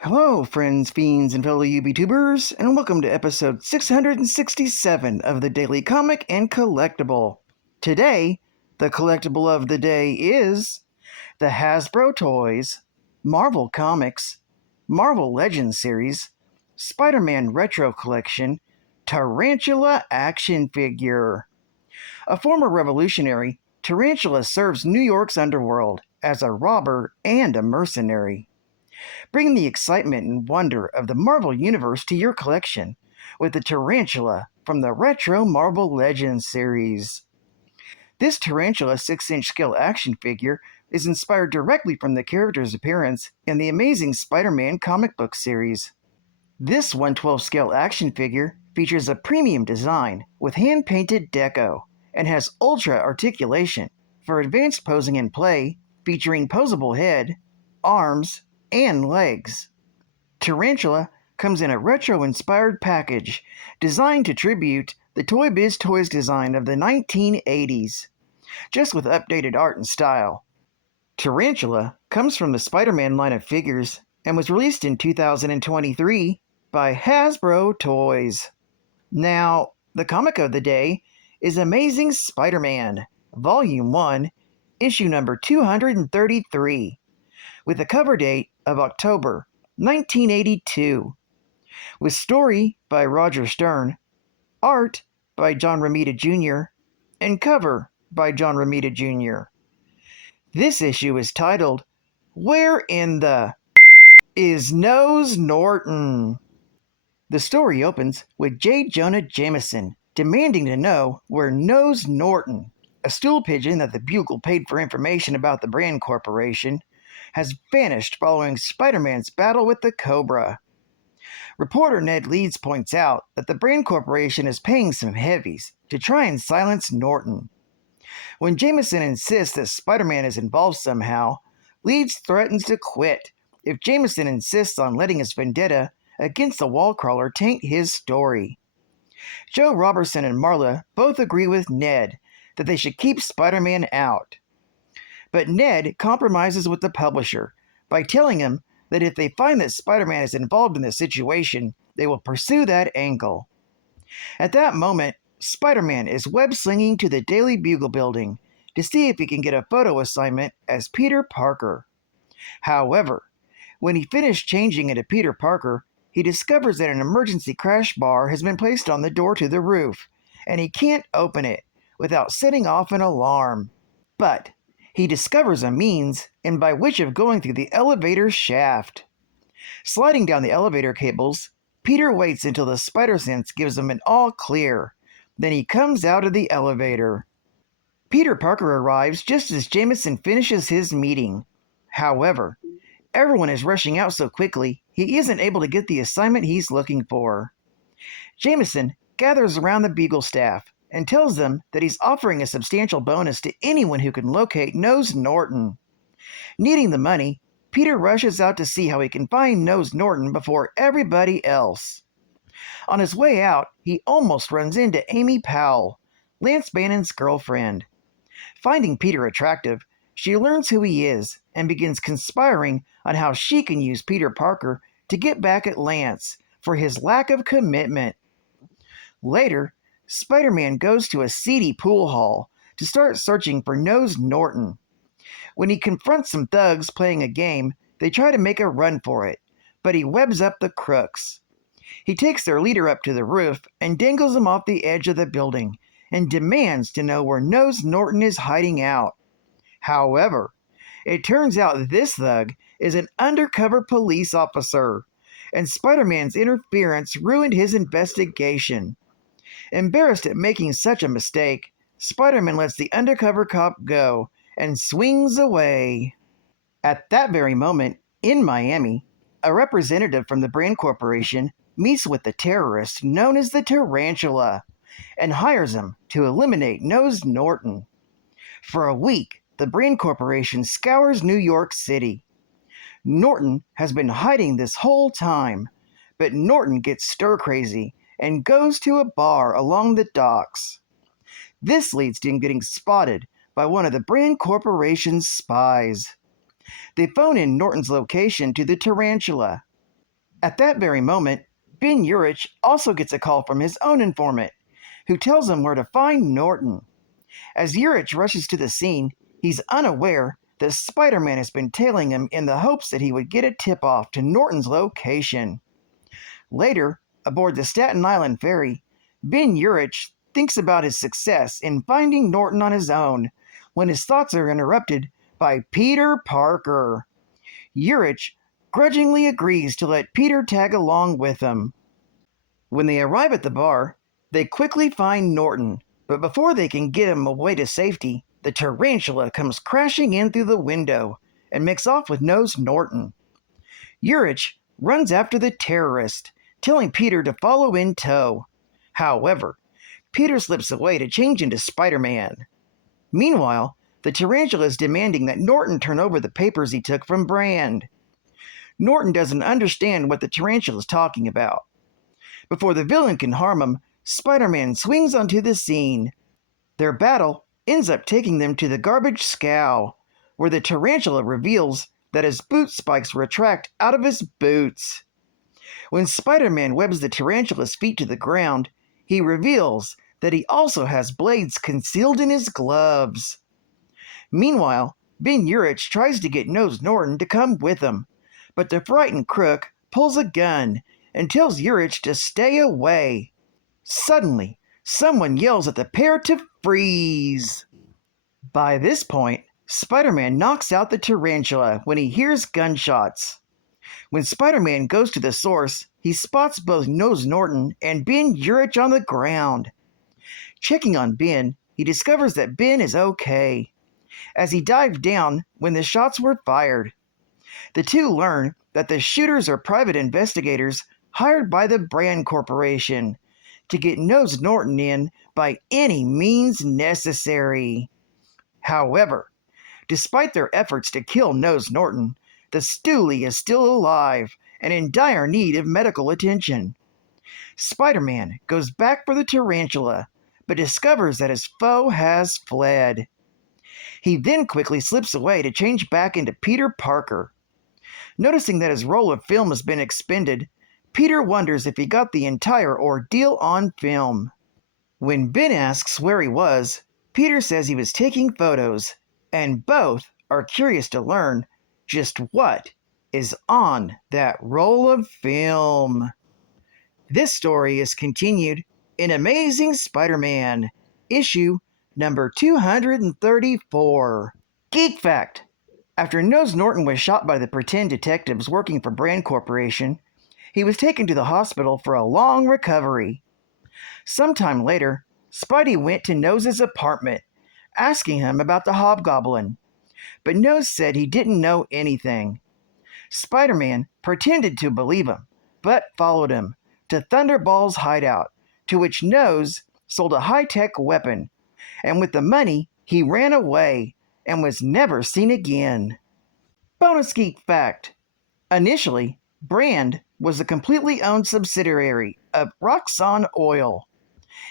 Hello, friends, fiends, and fellow UBTubers, and welcome to episode 667 of the Daily Comic and Collectible. Today, the collectible of the day is the Hasbro Toys, Marvel Comics, Marvel Legends series, Spider-Man Retro Collection, Tarantula action figure. A former revolutionary, Tarantula serves New York's underworld as a robber and a mercenary. Bring the excitement and wonder of the Marvel Universe to your collection with the Tarantula from the Retro Marvel Legends series. This Tarantula 6-inch scale action figure is inspired directly from the character's appearance in the Amazing Spider-Man comic book series. This 1/12 scale action figure features a premium design with hand-painted deco and has ultra articulation for advanced posing and play, featuring posable head, arms, and legs. Tarantula comes in a retro-inspired package designed to tribute the Toy Biz Toys design of the 1980s, just with updated art and style. Tarantula comes from the Spider-Man line of figures and was released in 2023 by Hasbro Toys. Now, the comic of the day is Amazing Spider-Man, Volume 1, issue number 233, with a cover date of October 1982, with story by Roger Stern, art by John Romita Jr., and cover by John Romita Jr. This issue is titled, Where in the is Nose Norton? The story opens with J. Jonah Jameson demanding to know where Nose Norton, a stool pigeon that the Bugle paid for information about the Brand Corporation, has vanished following Spider-Man's battle with the Cobra. Reporter Ned Leeds points out that the Brand Corporation is paying some heavies to try and silence Norton. When Jameson insists that Spider-Man is involved somehow, Leeds threatens to quit if Jameson insists on letting his vendetta against the wall crawler taint his story. Joe Robertson and Marla both agree with Ned that they should keep Spider-Man out. But Ned compromises with the publisher by telling him that if they find that Spider-Man is involved in the situation, they will pursue that angle. At that moment, Spider-Man is web-slinging to the Daily Bugle building to see if he can get a photo assignment as Peter Parker. However, when he finished changing into Peter Parker, he discovers that an emergency crash bar has been placed on the door to the roof, and he can't open it without setting off an alarm. But he discovers a means and by which of going through the elevator shaft. Sliding down the elevator cables, Peter waits until the spider sense gives him an all clear. Then he comes out of the elevator. Peter Parker arrives just as Jameson finishes his meeting. However, everyone is rushing out so quickly, he isn't able to get the assignment he's looking for. Jameson gathers around the Bugle staff and tells them that he's offering a substantial bonus to anyone who can locate Nose Norton. Needing the money, Peter rushes out to see how he can find Nose Norton before everybody else. On his way out, he almost runs into Amy Powell, Lance Bannon's girlfriend. Finding Peter attractive, she learns who he is and begins conspiring on how she can use Peter Parker to get back at Lance for his lack of commitment. Later, Spider-Man goes to a seedy pool hall to start searching for Nose Norton. When he confronts some thugs playing a game, they try to make a run for it, but he webs up the crooks. He takes their leader up to the roof and dangles him off the edge of the building and demands to know where Nose Norton is hiding out. However, it turns out this thug is an undercover police officer, and Spider-Man's interference ruined his investigation. Embarrassed at making such a mistake, Spider-Man lets the undercover cop go and swings away. At that very moment, in Miami, a representative from the Brand Corporation meets with the terrorist known as the Tarantula and hires him to eliminate Nose Norton. For a week, the Brand Corporation scours New York City. Norton has been hiding this whole time, but Norton gets stir-crazy and goes to a bar along the docks. This leads to him getting spotted by one of the Brand Corporation's spies. They phone in Norton's location to the Tarantula, At that very moment, Ben Urich also gets a call from his own informant, who tells him where to find Norton. As Urich rushes to the scene, he's unaware that Spider-Man has been tailing him in the hopes that he would get a tip-off to Norton's location. Later, aboard the Staten Island ferry, Ben Urich thinks about his success in finding Norton on his own when his thoughts are interrupted by Peter Parker. Urich grudgingly agrees to let Peter tag along with him. When they arrive at the bar, they quickly find Norton, but before they can get him away to safety, the Tarantula comes crashing in through the window and makes off with Nose Norton. Urich runs after the terrorist, telling Peter to follow in tow. However, Peter slips away to change into Spider-Man. Meanwhile, the Tarantula is demanding that Norton turn over the papers he took from Brand. Norton doesn't understand what the Tarantula is talking about. Before the villain can harm him, Spider-Man swings onto the scene. Their battle ends up taking them to the garbage scow, where the Tarantula reveals that his boot spikes retract out of his boots. When Spider-Man webs the Tarantula's feet to the ground, he reveals that he also has blades concealed in his gloves. Meanwhile, Ben Urich tries to get Nose Norton to come with him, but the frightened crook pulls a gun and tells Urich to stay away. Suddenly, someone yells at the pair to freeze. By this point, Spider-Man knocks out the Tarantula when he hears gunshots. When Spider-Man goes to the source, he spots both Nose Norton and Ben Urich on the ground. Checking on Ben, he discovers that Ben is okay, as he dived down when the shots were fired. The two learn that the shooters are private investigators hired by the Brand Corporation to get Nose Norton in by any means necessary. However, despite their efforts to kill Nose Norton, the stoolie is still alive and in dire need of medical attention. Spider-Man goes back for the Tarantula, but discovers that his foe has fled. He then quickly slips away to change back into Peter Parker. Noticing that his roll of film has been expended, Peter wonders if he got the entire ordeal on film. When Ben asks where he was, Peter says he was taking photos, and both are curious to learn just what is on that roll of film. This story is continued in Amazing Spider-Man, issue number 234. Geek Fact: after Nose Norton was shot by the pretend detectives working for Brand Corporation, he was taken to the hospital for a long recovery. Sometime later, Spidey went to Nose's apartment, asking him about the Hobgoblin, but Nose said he didn't know anything. Spider-Man pretended to believe him, but followed him to Thunderball's hideout, to which Nose sold a high-tech weapon, and with the money, he ran away and was never seen again. Bonus Geek Fact: initially, Brand was a completely owned subsidiary of Roxxon Oil.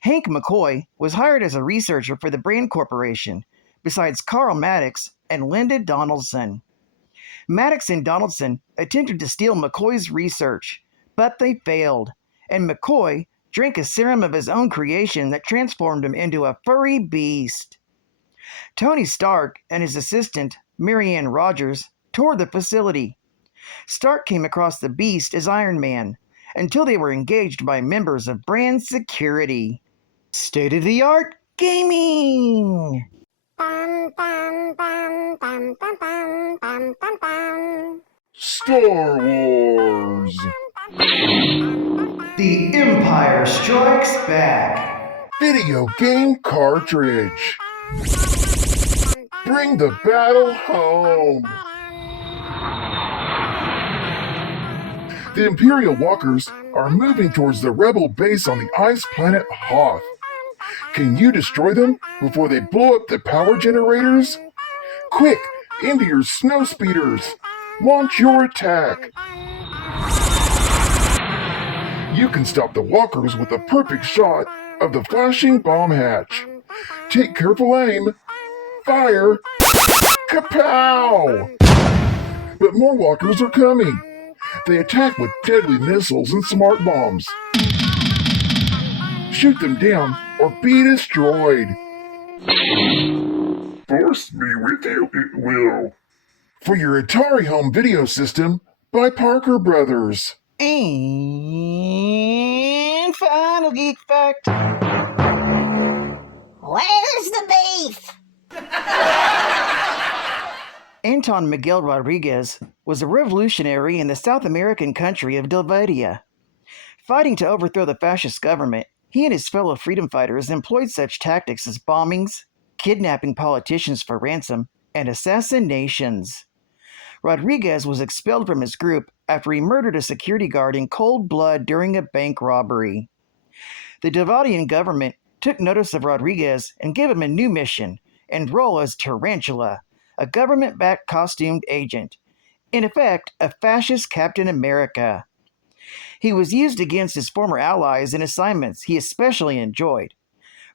Hank McCoy was hired as a researcher for the Brand Corporation, besides Carl Maddox and Linda Donaldson. Maddox and Donaldson attempted to steal McCoy's research, but they failed, and McCoy drank a serum of his own creation that transformed him into a furry beast. Tony Stark and his assistant, Marianne Rogers, toured the facility. Stark came across the beast as Iron Man, until they were engaged by members of Brand Security. State-of-the-art gaming! Star Wars! The Empire Strikes Back! Video game cartridge! Bring the battle home! The Imperial Walkers are moving towards the Rebel base on the ice planet Hoth. Can you destroy them before they blow up the power generators? Quick, into your snow speeders! Launch your attack! You can stop the walkers with a perfect shot of the flashing bomb hatch. Take careful aim. Fire! Kapow! But more walkers are coming. They attack with deadly missiles and smart bombs. Shoot them down or be destroyed. Force me with you, it will. For your Atari home video system by Parker Brothers. And final geek fact. Where's the beef? Anton Miguel Rodriguez was a revolutionary in the South American country of Delvadia. Fighting to overthrow the fascist government, he and his fellow freedom fighters employed such tactics as bombings, kidnapping politicians for ransom, and assassinations. Rodriguez was expelled from his group after he murdered a security guard in cold blood during a bank robbery. The Delvadian government took notice of Rodriguez and gave him a new mission and role as Tarantula, a government-backed costumed agent, in effect, a fascist Captain America. He was used against his former allies in assignments he especially enjoyed.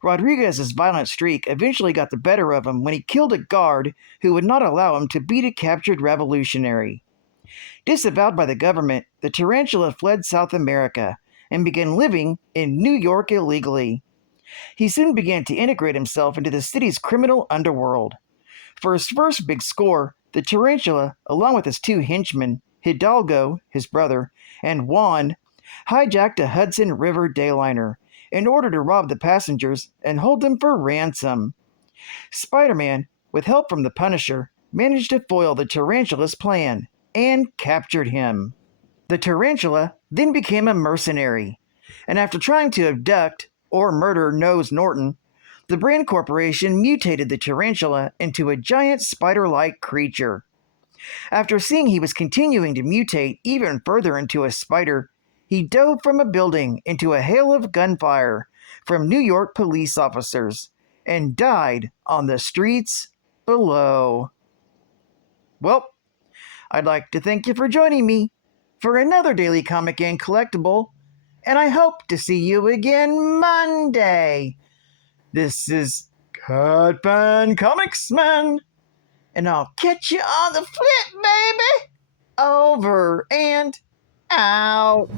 Rodriguez's violent streak eventually got the better of him when he killed a guard who would not allow him to beat a captured revolutionary. Disavowed by the government, the Tarantula fled South America and began living in New York illegally. He soon began to integrate himself into the city's criminal underworld. For his first big score, the Tarantula, along with his two henchmen, Hidalgo, his brother, and Juan, hijacked a Hudson River dayliner in order to rob the passengers and hold them for ransom. Spiderman, with help from the Punisher, managed to foil the Tarantula's plan and captured him. The Tarantula then became a mercenary, and after trying to abduct or murder Nose Norton, the Brand Corporation mutated the Tarantula into a giant spider-like creature. After seeing he was continuing to mutate even further into a spider, he dove from a building into a hail of gunfire from New York police officers and died on the streets below. Well, I'd like to thank you for joining me for another Daily Comic and Collectible, and I hope to see you again Monday. This is Cut Fan Comics Man, and I'll catch you on the flip, baby! Over and out.